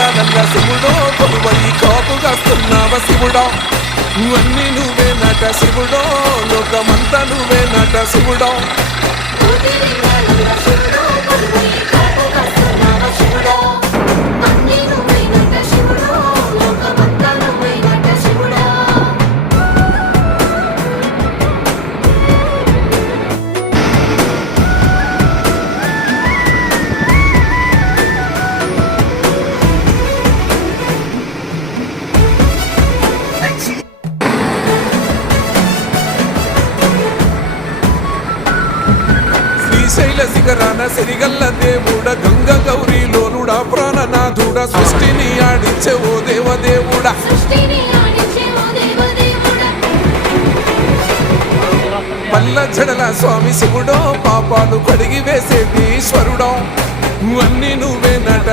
లోకాలల్ల శివుడో కొలువై కాపుగాస్తున్నావ శివుడా అన్ని నువ్వే నట శివుడో లోకమంతా నువ్వే నట శివుడో శ్రీశైల శిఖరాన సిరిగల్ల దేవుడ గంగ గౌరీ లోలుడా ప్రాణనాథుడ సృష్టిని ఆడించే ఓ దేవదేవుడా పల్ల జడల స్వామి శివుడో పాపాలు కడిగి వేసేది ఈశ్వరుడో అన్ని నువ్వే నట